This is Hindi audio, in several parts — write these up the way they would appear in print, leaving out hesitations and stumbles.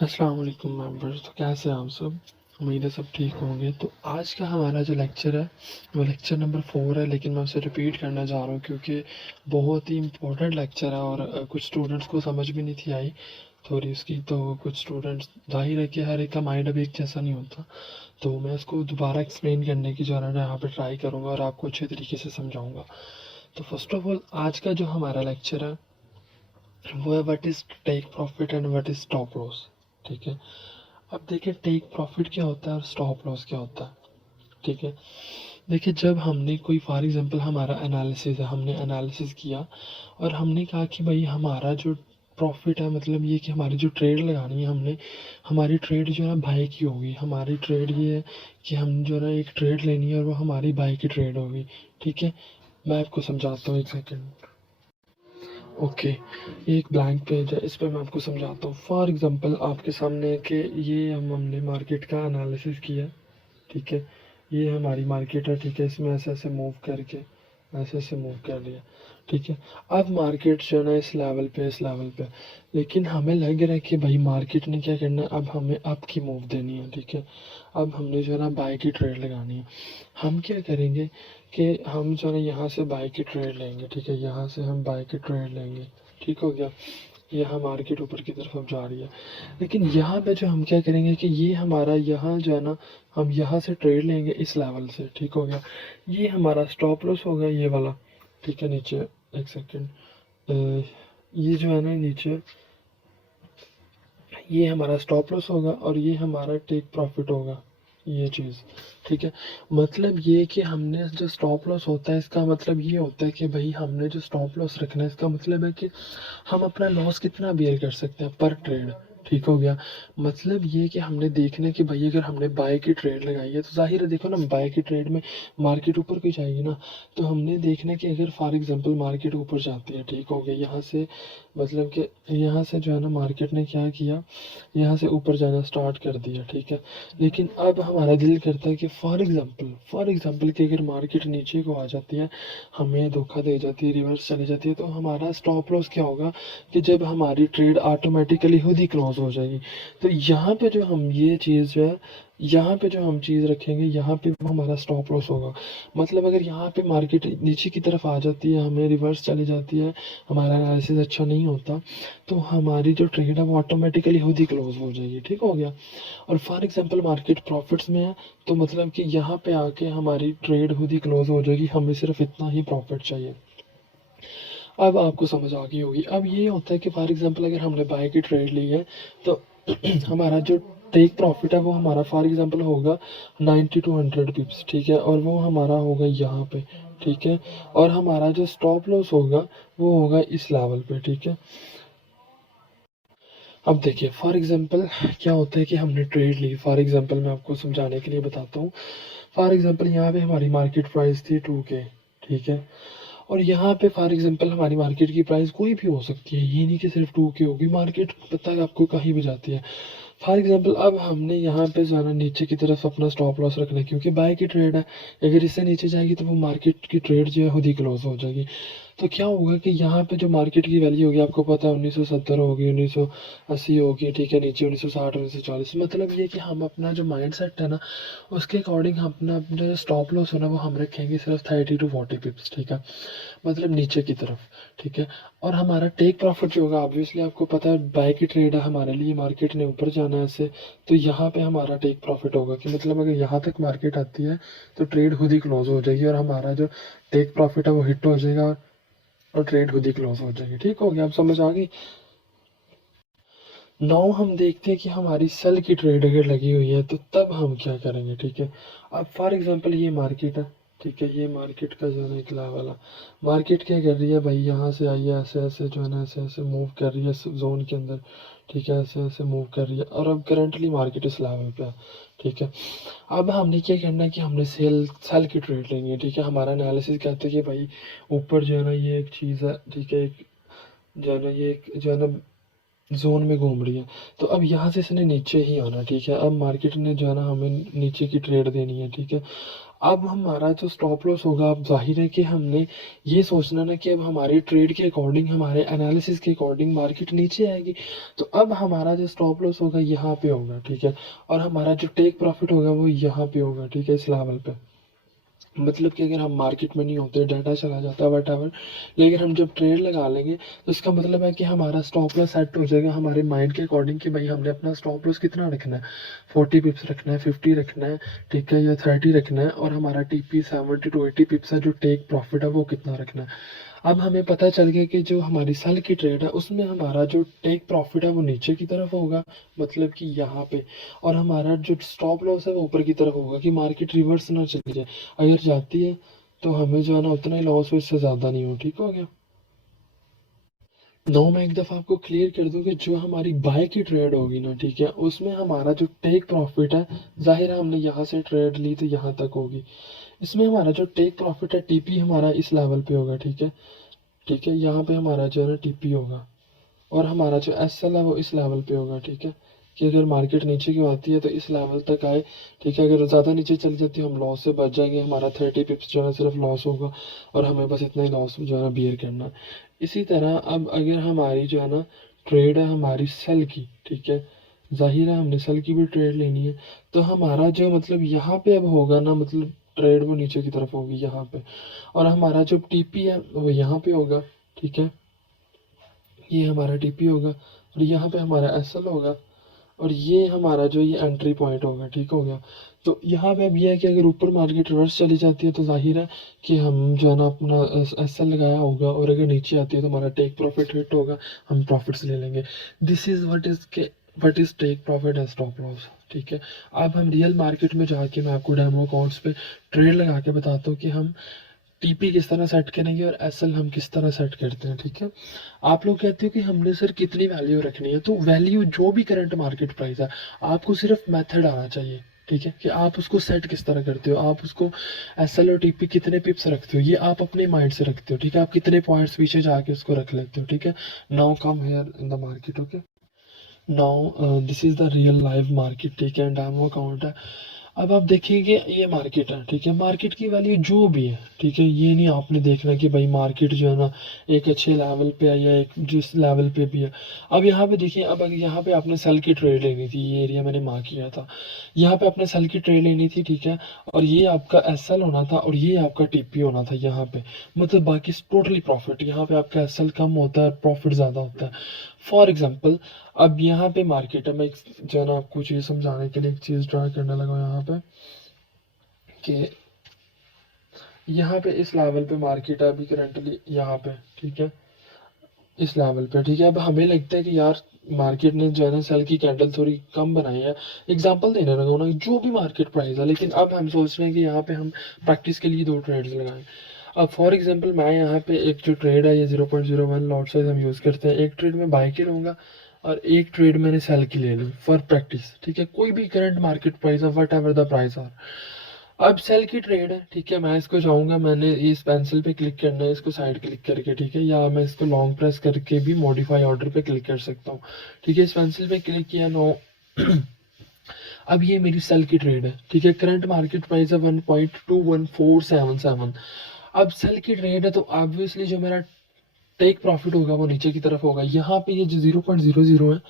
अस्सलाम वालेकुम मेंबर्स। तो कैसे हैं आप सब? उम्मीद है सब ठीक होंगे। तो आज का हमारा जो लेक्चर है वो लेक्चर नंबर 4 है, लेकिन मैं उसे रिपीट करना चाह रहा हूँ क्योंकि बहुत ही इम्पोर्टेंट लेक्चर है और कुछ स्टूडेंट्स को समझ भी नहीं थी आई थोड़ी उसकी। तो कुछ स्टूडेंट्स, जाहिर है कि हर एक का माइंड अभी एक जैसा नहीं होता, तो मैं उसको दोबारा एक्सप्लेन करने की जो है ना यहाँ पे ट्राई करूँगा और आपको अच्छे तरीके से समझाऊँगा। तो फर्स्ट ऑफ ऑल आज का जो हमारा लेक्चर है वो है what is take profit and what is stop loss. ठीक है, अब देखिए टेक प्रॉफिट क्या होता है और स्टॉप लॉस क्या होता है। ठीक है, देखिए जब हमने कोई फॉर एग्जांपल हमारा एनालिसिस है, हमने एनालिसिस किया और हमने कहा कि भाई हमारा जो प्रॉफिट है, मतलब ये कि हमारी जो ट्रेड लगानी है हमने, हमारी ट्रेड जो है बाय की होगी। हमारी ट्रेड ये है कि हम जो है ना एक ट्रेड लेनी है और वो हमारी बाय की ट्रेड होगी। ठीक है, मैं आपको समझाता हूँ, एक सेकेंड। ओके, ये एक ब्लैंक पेज है, इस पे मैं आपको समझाता हूँ। फॉर एग्जांपल आपके सामने कि ये हमने मार्केट का एनालिसिस किया। ठीक है, ये हमारी मार्केट है। ठीक है, इसमें ऐसे ऐसे मूव करके ऐसे ऐसे मूव कर लिया। ठीक है, अब मार्केट जो है ना इस लेवल पे, इस लेवल पे, लेकिन हमें लग रहा है कि भाई मार्केट ने क्या करना है, अब हमें अप की मूव देनी है। ठीक है, अब हमने जो है ना बाय की ट्रेड लगानी है। हम क्या करेंगे कि हम जो है ना यहाँ से बाय की ट्रेड लेंगे। ठीक है, यहाँ से हम बाय की ट्रेड लेंगे। ठीक हो गया, यहाँ मार्केट ऊपर की तरफ अब जा रही है, लेकिन यहाँ पे जो हम क्या करेंगे कि ये हमारा यहाँ जो है ना, हम यहाँ से ट्रेड लेंगे इस लेवल से। ठीक हो गया, ये हमारा स्टॉप लॉस होगा ये वाला। ठीक है, नीचे एक सेकेंड, ये जो है ना नीचे, ये हमारा स्टॉप लॉस होगा और ये हमारा टेक प्रॉफिट होगा, ये चीज़। ठीक है, मतलब ये कि हमने जो स्टॉप लॉस होता है इसका मतलब ये होता है कि भाई हमने जो स्टॉप लॉस रखना है, इसका मतलब है कि हम अपना लॉस कितना बियर कर सकते हैं पर ट्रेड। ठीक हो गया, मतलब ये कि हमने देखना है कि भाई अगर हमने बाय की ट्रेड लगाई है तो जाहिर है, देखो ना, बाय की ट्रेड में मार्केट ऊपर की जाएगी ना, तो हमने देखना है कि अगर फॉर एग्जांपल मार्केट ऊपर जाती है। ठीक हो गया, यहाँ से मतलब कि यहाँ से जो है ना मार्केट ने क्या किया, यहाँ से ऊपर जाना स्टार्ट कर दिया। ठीक है, लेकिन अब हमारा दिल करता है कि फॉर एग्जांपल कि अगर मार्केट नीचे को आ जाती है, हमें धोखा दे जाती है, रिवर्स चली जाती है, तो हमारा स्टॉप लॉस क्या होगा कि जब हमारी ट्रेड ऑटोमेटिकली खुद ही क्लोज हो जाएगी। तो यहाँ पे जो हम ये चीज़ जो है, यहाँ पे जो हम चीज़ रखेंगे, यहाँ पे वो हमारा स्टॉप लॉस होगा। मतलब अगर यहाँ पे मार्केट नीचे की तरफ आ जाती है, हमें रिवर्स चली जाती है, हमारा एनालिसिस अच्छा नहीं होता, तो हमारी जो ट्रेड है वो ऑटोमेटिकली खुद ही क्लोज हो जाएगी। ठीक हो गया, और फॉर एग्जांपल मार्केट प्रॉफिट्स में है, तो मतलब कि यहाँ पे आके हमारी ट्रेड खुद ही क्लोज हो जाएगी, हमें सिर्फ इतना ही प्रॉफिट चाहिए। अब आपको समझ आ गई होगी। अब ये होता है कि फॉर एग्जांपल अगर हमने बाय की ट्रेड ली है, तो हमारा जो टेक प्रॉफिट है वो हमारा फॉर एग्जांपल होगा 90 टू 100 पिप्स। ठीक है, और वो हमारा होगा यहाँ पे। ठीक है, और हमारा जो स्टॉप लॉस होगा वो होगा इस लेवल पे। ठीक है, अब देखिए फॉर एग्जांपल क्या होता है कि हमने ट्रेड ली। फॉर एग्जांपल मैं आपको समझाने के लिए बताता हूँ। फॉर एग्जांपल यहाँ पे हमारी मार्केट प्राइस थी 2K। ठीक है, और यहाँ पे फॉर एग्जांपल हमारी मार्केट की प्राइस कोई भी हो सकती है, ये नहीं कि सिर्फ 2K होगी, मार्केट पता है आपको कहीं भी जाती है। फॉर एग्जांपल अब हमने यहाँ पे जाना नीचे की तरफ, अपना स्टॉप लॉस रखना है क्योंकि बाय की ट्रेड है। अगर इससे नीचे जाएगी तो वो मार्केट की ट्रेड जो है खुद ही क्लोज हो जाएगी। तो क्या होगा कि यहाँ पे जो मार्केट की वैल्यू होगी, आपको पता है 1970 होगी, 1980 होगी। ठीक है, नीचे 1960, 1940। मतलब ये कि हम अपना जो माइंड सेट है ना, उसके अकॉर्डिंग हम अपना अपना जो स्टॉप लॉस होना वो हम रखेंगे सिर्फ 30 टू 40 पिप्स। ठीक है, मतलब नीचे की तरफ। ठीक है, और हमारा टेक प्रॉफिट जो होगा, ऑब्वियसली आपको पता है बाय की ट्रेड है हमारे लिए, मार्केट ने ऊपर जाना है ऐसे, तो यहाँ पे हमारा टेक प्रॉफिट होगा कि मतलब अगर यहाँ तक मार्केट आती है तो ट्रेड खुद ही क्लोज हो जाएगी और हमारा जो टेक प्रॉफिट है वो हिट हो जाएगा और ट्रेड खुद ही क्लोज हो जाएगी। ठीक हो गया, आप समझ आ गई। नाउ हम देखते हैं कि हमारी सेल की ट्रेड अगर लगी हुई है तो तब हम क्या करेंगे। ठीक है, अब फॉर एग्जांपल ये मार्केट है। ठीक है, ये मार्केट का जो है ना एक लेवल है। मार्केट क्या कर रही है भाई, यहाँ से आई है, ऐसे ऐसे जो है ना ऐसे ऐसे मूव कर रही है जोन के अंदर। ठीक है, ऐसे ऐसे मूव कर रही है और अब करंटली मार्केट इस लेवल पे है। ठीक है, अब हमने क्या करना है कि हमने सेल सेल की ट्रेड लेनी है। ठीक है, हमारा एनालिसिस कहते हैं कि भाई ऊपर जो है ना ये एक चीज़ है। ठीक है, एक जो है ना ये एक जो है ना जोन में घूम रही है, तो अब यहाँ से इसने नीचे ही आना। ठीक है, अब मार्केट ने जो है ना हमें नीचे की ट्रेड देनी है। ठीक है, अब हमारा जो स्टॉप लॉस होगा, अब ज़ाहिर है कि हमने ये सोचना ना कि अब हमारे ट्रेड के अकॉर्डिंग, हमारे एनालिसिस के अकॉर्डिंग मार्केट नीचे आएगी, तो अब हमारा जो स्टॉप लॉस होगा यहाँ पे होगा, ठीक है, और हमारा जो टेक प्रॉफिट होगा वो यहाँ पे होगा, ठीक है, इस लेवल पे। मतलब कि अगर हम मार्केट में नहीं होते, डाटा चला जाता है वट, लेकिन हम जब ट्रेड लगा लेंगे तो इसका मतलब है कि हमारा स्टॉप लॉस सेट हो जाएगा हमारे माइंड के अकॉर्डिंग कि भाई हमने अपना स्टॉप लॉस कितना रखना है, 40 पिप्स रखना है, 50 रखना है, ठीक है, या 30 रखना है, और हमारा टीपी 70 to 80 पिप्स है जो टेक प्रॉफिट है वो कितना रखना है। अब हमें पता चल गया कि जो हमारी सेल की ट्रेड है उसमें हमारा जो टेक प्रॉफिट है वो नीचे की तरफ होगा, मतलब कि यहाँ पे, और हमारा जो स्टॉप लॉस है वो ऊपर की तरफ होगा कि मार्केट रिवर्स ना चली जाए। अगर जाती है तो हमें जो है ना उतना ही लॉस हो, इससे ज़्यादा नहीं हो, ठीक हो गया। नो, मैं एक दफ़ा आपको क्लियर कर दूं कि जो हमारी बाय की ट्रेड होगी ना, ठीक है, उसमें हमारा जो टेक प्रॉफिट है, जाहिर है हमने यहाँ से ट्रेड ली तो यहाँ तक होगी, इसमें हमारा जो टेक प्रॉफिट है टीपी हमारा इस लेवल पे होगा, ठीक है, ठीक है, यहाँ पे हमारा जो है ना टीपी होगा, और हमारा जो एसएल है वो इस लेवल पे होगा, ठीक है, कि अगर मार्केट नीचे की आती है तो इस लेवल तक आए, ठीक है, अगर ज़्यादा नीचे चली जाती है हम लॉस से बच जाएंगे, हमारा 30 पिप्स जो है सिर्फ लॉस होगा, और हमें बस इतना ही लॉस जो है ना बियर करना है। इसी तरह अब अगर हमारी जो है ना ट्रेड है हमारी सेल की, ठीक है, जाहिर है हमने सेल की भी ट्रेड लेनी है, तो हमारा जो मतलब यहाँ पे अब होगा ना, मतलब ट्रेड वो नीचे की तरफ होगी यहाँ पे, और हमारा जो टीपी है वो यहाँ पे होगा, ठीक है, ये हमारा टीपी होगा, और यहाँ पे हमारा एसएल होगा, और ये हमारा जो ये एंट्री पॉइंट होगा, ठीक हो गया। तो यहाँ पे अब ये है कि अगर ऊपर मार्केट रिवर्स चली जाती है तो जाहिर है कि हम जो है ना अपना एसएल लगाया होगा, और अगर नीचे आती है तो हमारा टेक प्रॉफिट हिट होगा, हम प्रॉफिट्स ले लेंगे। This is what is take profit and stop loss, ठीक है। अब हम रियल मार्केट में जाके मैं आपको डेमो अकाउंट्स पे ट्रेड लगा के बताता हूँ कि हम टीपी किस तरह सेट करेंगे और एसएल हम किस तरह सेट करते हैं, ठीक है। आप लोग कहते हो कि हमने सर कितनी वैल्यू रखनी है, तो वैल्यू जो भी करंट मार्केट प्राइस है, आपको सिर्फ मेथड आना चाहिए, ठीक है, कि आप उसको सेट किस तरह करते हो, आप उसको एसएल और टीपी कितने पिप्स रखते हो ये आप अपने माइंड से रखते हो, ठीक है, आप कितने पॉइंट्स पीछे जाके उसको रख लेते हो, ठीक है। Now come here in the market, okay. Now this is the real live market, ठीक है, डेमो अकाउंट है। अब आप देखेंगे ये मार्केट है, ठीक है, मार्केट की वैल्यू जो भी है, ठीक है, ये नहीं आपने देखना कि भाई मार्केट जो है ना एक अच्छे लेवल पे है या एक जिस लेवल पे भी है। अब यहाँ पे देखिए, अब अगर यहाँ पे आपने सेल की ट्रेड लेनी थी, ये एरिया मैंने मार्क किया था, यहाँ पे आपने सेल की ट्रेड लेनी थी, ठीक है, और ये आपका एसएल होना था और ये आपका टीपी होना था यहाँ पे, मतलब बाकी टोटली प्रॉफिट, यहाँ पे आपका एसएल कम होता है, प्रॉफिट ज़्यादा होता है। फॉर एग्जाम्पल, अब यहाँ पे मार्केट है, मैं जो है ना आपको चीज़ समझाने के लिए एक चीज़ ड्रा करने लगा यहाँ पे, कि यहाँ पे इस लेवल पे मार्केट है अभी करंटली यहाँ पे, ठीक है, इस लेवल पे, ठीक है। अब हमें लगता है कि यार मार्केट ने जो है ना सेल की कैंडल थोड़ी कम बनाई है, एग्जांपल देने लगा हूँ ना, जो भी मार्केट प्राइस है, लेकिन अब हम सोच रहे हैं कि यहाँ पे हम प्रैक्टिस के लिए दो ट्रेड्स लगाएं। अब फॉर एग्जांपल मैं यहाँ पे एक जो ट्रेड है ये 0.01 लॉट साइज हम यूज़ करते हैं, एक ट्रेड में बाय की लूँगा और एक ट्रेड मैंने सेल की ले ली फॉर प्रैक्टिस, ठीक है, कोई भी करंट मार्केट प्राइस है whatever the price are. अब सेल की ट्रेड है, ठीक है, मैं इसको चाहूँगा, मैंने इस पेंसिल पे क्लिक करना है, इसको साइड क्लिक करके, ठीक है, या मैं इसको लॉन्ग प्रेस करके भी मॉडिफाई ऑर्डर पे क्लिक कर सकता हूँ, ठीक है, इस पेंसिल पे क्लिक किया, नो। अब ये मेरी सेल की ट्रेड है, ठीक है, करंट मार्केट प्राइस है 1.21477। अब सेल की ट्रेड है तो ऑब्वियसली जो मेरा टेक प्रॉफिट होगा वो नीचे की तरफ होगा, यहाँ पे ये जो 0.00 है,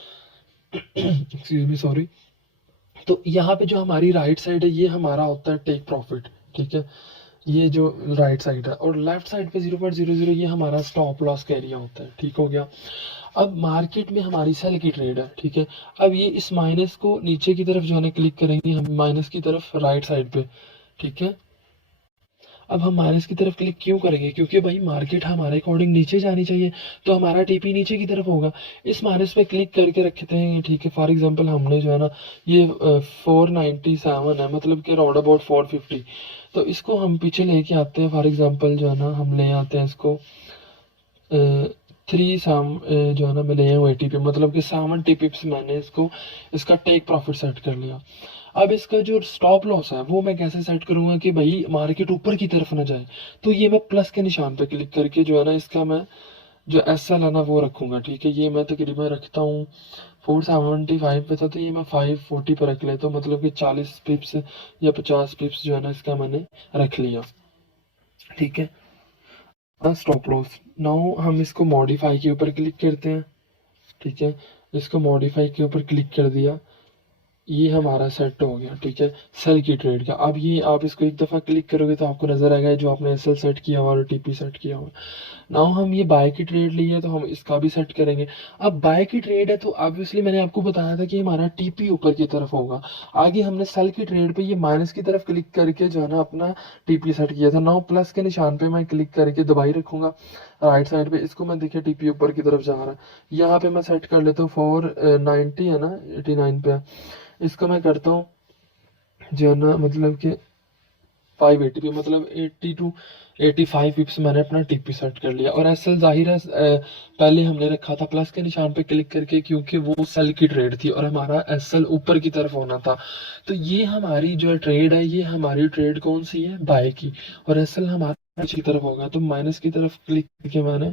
एक्सक्यूज मी, सॉरी, तो यहाँ पे जो हमारी राइट साइड है ये हमारा होता है टेक प्रॉफिट, ठीक है, ये जो राइट साइड है, और लेफ्ट साइड पे 0.00 ये हमारा स्टॉप लॉस का एरिया होता है, ठीक हो गया। अब मार्केट में हमारी सेल की ट्रेड है, ठीक है, अब ये इस माइनस को नीचे की तरफ जो है ना क्लिक करेंगे हम, माइनस की तरफ राइट साइड पे, ठीक है। अब हम माइनस की तरफ क्लिक क्यों करेंगे, क्योंकि भाई मार्केट हमारे अकॉर्डिंग नीचे जानी चाहिए, तो हमारा टीपी नीचे की तरफ होगा, इस माइनस पे क्लिक करके रखते हैं, ठीक है। फॉर एग्जांपल हमने जो है ना ये 497 है, मतलब कि राउंड अबाउट 450, तो इसको हम पीछे लेके आते हैं, फॉर एग्जांपल जो है ना हम ले आते हैं इसको 3 जो है ना मैं ले आऊँ 80 पे, मतलब कि 70 पिप्स मैंने इसको इसका टेक प्रॉफिट सेट कर लिया। अब इसका जो स्टॉप लॉस है वो मैं कैसे सेट करूंगा कि भाई मार्केट ऊपर की तरफ ना जाए, तो ये मैं प्लस के निशान पे क्लिक करके जो है ना इसका मैं जो एस एल है ना वो रखूंगा, ठीक है। ये मैं तकरीबन रखता हूँ 475 पे था, तो ये मैं 540 पर रख लेता हूँ, मतलब कि 40 पिप्स या 50 पिप्स जो है ना इसका मैंने रख लिया, ठीक है। स्टॉप लॉस, नाउ हम इसको मॉडिफाई के ऊपर क्लिक करते हैं, ठीक है। इसको मॉडिफाई के ऊपर क्लिक कर दिया, ये हमारा सेट हो गया, ठीक है, सेल की ट्रेड का। अब ये आप इसको एक दफ़ा क्लिक करोगे तो आपको नज़र आएगा जो आपने एस एल सेट किया हुआ और टीपी सेट किया हुआ। नाउ हम ये बाय की ट्रेड ली है तो हम इसका भी सेट करेंगे। अब बाय की ट्रेड है तो ऑब्वियसली मैंने आपको बताया था कि हमारा टीपी ऊपर की तरफ होगा। आगे हमने सेल की ट्रेड पे ये माइनस की तरफ क्लिक करके जो है ना अपना टीपी सेट किया था। नाउ प्लस के निशान पे मैं क्लिक करके दबाई रखूंगा राइट साइड पे, इसको मैं देखिए टीपी ऊपर की तरफ जा रहा है। यहाँ पे मैं सेट कर लेता हूँ 490 है ना, 89 पे। इसको मैं करता हूँ जो है ना मतलब कि 580 पे, मतलब 80 टू 85 पिप्स मैंने अपना टीपी सेट कर लिया। और एस एल जाहिर है पहले हमने रखा था प्लस के निशान पे क्लिक करके, क्योंकि वो सेल की ट्रेड थी और हमारा एस एल ऊपर की तरफ होना था। तो ये हमारी जो ट्रेड है, ये हमारी ट्रेड कौन सी है, बाय की, और एस एल हमारा नीचे की तरफ होगा। तो माइनस की तरफ क्लिक करके मैंने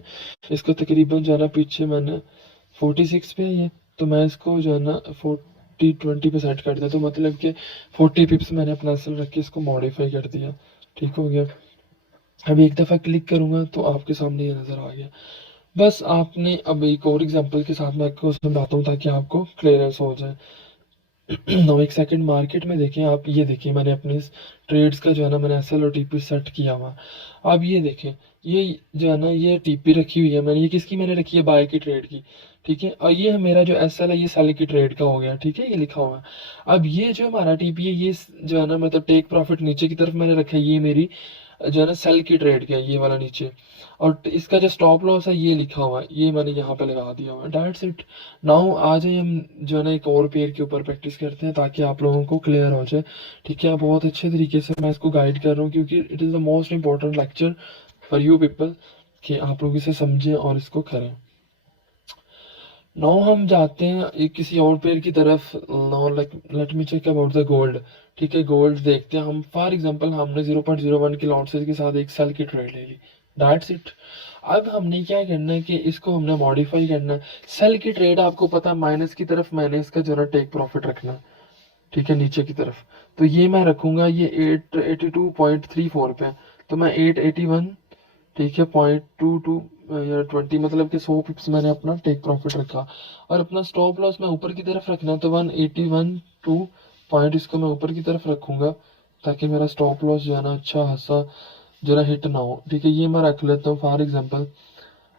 इसको तकरीबन जो है ना पीछे मैंने 46 पे है ये, तो मैं इसको जो है ना 40-20 पे सेट कर दिया, तो मतलब कि 40 पिप्स मैंने अपना एसएल रख के इसको मॉडिफाई कर दिया, ठीक हो गया। अब एक दफ़ा क्लिक करूंगा तो आपके सामने ये नज़र आ गया। बस आपने अब एक और एग्जांपल के साथ मैं आपको समझाता हूँ ताकि आपको क्लियरेंस हो जाए। नौ एक सेकंड, मार्केट में देखें आप, ये देखिए मैंने अपनी ट्रेड्स का जो है ना मैंने एसएल और टीपी सेट किया हुआ। अब ये देखें, ये जो है ना ये टीपी रखी हुई है मैंने, ये किसकी मैंने रखी है, बाय की ट्रेड की, ठीक है। और ये मेरा जो एसएल है ये सेल की ट्रेड का हो गया, ठीक है, ये लिखा हुआ है। अब ये जो हमारा टीपी है ये जो है ना मतलब टेक प्रॉफिट नीचे की तरफ मैंने रखा है, ये मेरी जो है ना सेल की ट्रेड का, ये वाला नीचे। और इसका जो स्टॉप लॉस है ये लिखा हुआ है, ये मैंने यहाँ पे लगा दिया हुआ है, दैट्स इट। नाउ आ जाइए हम जो है ना एक और पेयर के ऊपर प्रैक्टिस करते हैं ताकि आप लोगों को क्लियर हो जाए, ठीक है। बहुत अच्छे तरीके से मैं इसको गाइड कर रहा हूँ क्योंकि it is the most important lecture for you people कि आप लोग इसे समझें और इसको करें। नाउ हम जाते हैं एक किसी और पेयर की तरफ। Now let me check about the gold, ठीक है। गोल्ड देखते हैं हम, फॉर एग्जांपल हमने 0.01 के लॉसेज के साथ एक सेल की ट्रेड ले ली, दैट्स इट। अब हमने क्या करना है कि इसको हमने मॉडिफाई करना है। सेल की ट्रेड आपको पता है माइनस की तरफ मैंने इसका जरा टेक प्रॉफिट रखना है, ठीक है, नीचे की तरफ। तो ये मैं रखूंगा ये 882.34 पे, तो मैं 881, ठीक है, 0.22 या 20, मतलब कि 100 पिप्स मैंने अपना टेक प्रॉफिट रखा। और अपना स्टॉप लॉस मैं ऊपर की तरफ रखना, तो 181 टू पॉइंट इसको मैं ऊपर की तरफ रखूंगा ताकि मेरा स्टॉप लॉस जो है ना अच्छा खासा जो है ना हिट ना हो, ठीक है। ये मैं रख लेता हूँ फॉर एग्जांपल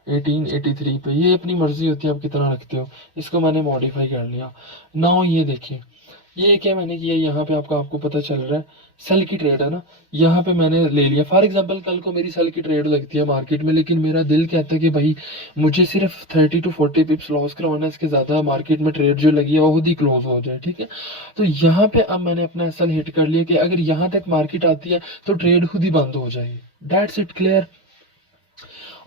1883 पे, ये अपनी मर्जी होती है आप कितना रखते हो। इसको मैंने मॉडिफाई कर लिया। नाउ ये देखिए, ये क्या मैंने किया, यहाँ पे आपको पता चल रहा है सेल की ट्रेड है ना, यहाँ पे मैंने ले लिया। फॉर एग्जांपल कल को मेरी सेल की ट्रेड लगती है मार्केट में, लेकिन मेरा दिल कहता है कि भाई मुझे सिर्फ 30 टू 40 पिप्स लॉस करवाना है, इसके ज़्यादा मार्केट में ट्रेड जो लगी है वो खुद ही क्लोज हो जाए, ठीक है। तो यहाँ पे अब मैंने अपना एसएल हिट कर लिया कि अगर यहाँ तक मार्केट आती है तो ट्रेड खुद ही बंद हो जाएगी, दैट्स इट, क्लियर।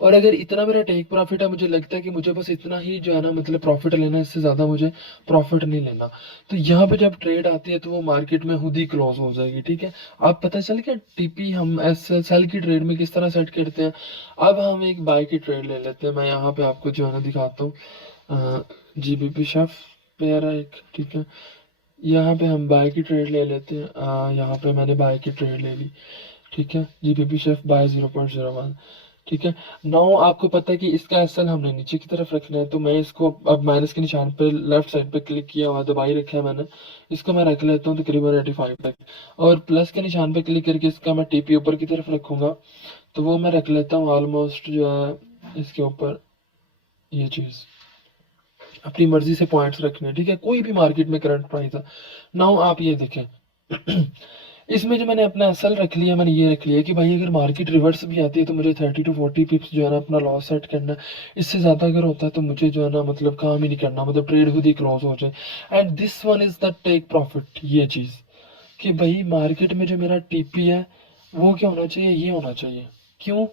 और अगर इतना मेरा टेक प्रॉफिट है, मुझे लगता है कि मुझे बस इतना ही जो है ना मतलब प्रॉफिट लेना है, इससे ज़्यादा मुझे प्रॉफिट नहीं लेना। तो यहाँ पे जब ट्रेड आती है तो वो मार्केट में खुद ही क्लोज हो जाएगी, ठीक है। अब पता चल गया टीपी हम एस सेल की ट्रेड में किस तरह सेट करते हैं। अब हम एक बाय की ट्रेड ले लेते हैं, मैं यहाँ पे आपको जो है ना दिखाता हूँ। जीबीपी शेफ पेयर है एक, ठीक है। यहाँ पे हम बाय की ट्रेड ले लेते हैं, यहाँ पे मैंने बाय की ट्रेड ले ली, ठीक है। जीबीपी शेफ बाय 0.01, ठीक है। नाउ आपको पता है कि इसका एसएल हमने नीचे की तरफ रखना है, तो मैं इसको अब माइनस के निशान पे लेफ्ट साइड पे क्लिक किया हुआ दबाई रखा है मैंने, इसको मैं रख लेता हूँ तकरीबन 85 तक। और प्लस के निशान पे क्लिक करके इसका मैं टीपी ऊपर की तरफ रखूंगा, तो वो मैं रख लेता हूँ ऑलमोस्ट जो है इसके ऊपर, ये चीज़ अपनी मर्जी से पॉइंट्स रखने हैं, ठीक है, कोई भी मार्केट में करंट प्राइस है। नाउ आप ये देखें इसमें जो मैंने अपना एसएल रख लिया, मैंने ये रख लिया कि भाई अगर मार्केट रिवर्स भी आती है तो मुझे 30 टू 40 पिप्स जो है ना अपना लॉस सेट करना है। इससे ज़्यादा अगर होता है तो मुझे जो है ना मतलब काम ही नहीं करना, मतलब ट्रेड खुद ही क्लोज हो जाए। And this one is the take profit, ये चीज़ कि भाई मार्केट में जो मेरा टीपी है वो क्या होना चाहिए, ये होना चाहिए। क्यों?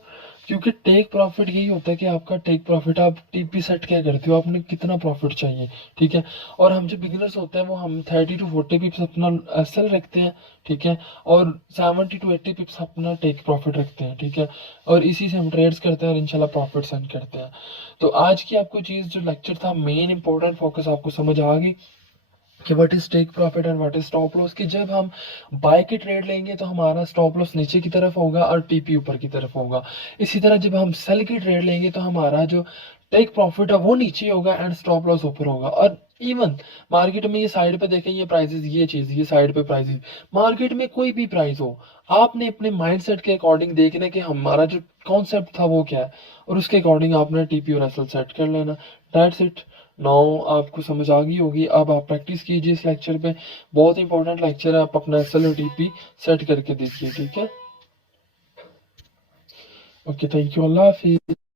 क्योंकि टेक प्रॉफिट यही होता है कि आपका टेक प्रॉफिट, आप टीपी सेट क्या करते हो, आपने कितना प्रॉफिट चाहिए, ठीक है। और हम जो बिगिनर्स होते हैं वो हम 30 to 40 पिप्स अपना एसएल रखते हैं, ठीक है, और 70 to 80 पिप्स अपना टेक प्रॉफिट रखते हैं, ठीक है। और इसी से हम ट्रेड्स करते हैं और इंशाल्लाह प्रॉफिट अर्न करते हैं। तो आज की आपको चीज़ जो लेक्चर था, मेन इंपॉर्टेंट फोकस आपको समझ आ गई कि what is take profit and what is stop loss. कि जब हम बाय की ट्रेड लेंगे तो हमारा स्टॉप लॉस नीचे की तरफ होगा और टीपी ऊपर की तरफ होगा। इसी तरह जब हम सेल की ट्रेड लेंगे तो हमारा जो टेक प्रॉफिट है वो नीचे होगा एंड स्टॉप लॉस ऊपर होगा। और इवन मार्केट में ये साइड पे देखें, ये प्राइसेस, ये चीज, ये साइड पे प्राइसेस, मार्केट में कोई भी प्राइस हो, आपने अपने माइंडसेट के अकॉर्डिंग देखना कि हमारा जो कॉन्सेप्ट था वो क्या है, और उसके अकॉर्डिंग आपने टीपी और एसएल सेट कर लेना। That's it. नाउ आपको समझ आ गई होगी। अब आप प्रैक्टिस कीजिए इस लेक्चर पे, बहुत इंपॉर्टेंट लेक्चर है। आप अपना एसएल और टीपी सेट करके देखिए, ठीक है। Okay, thank you, Allah Hafiz.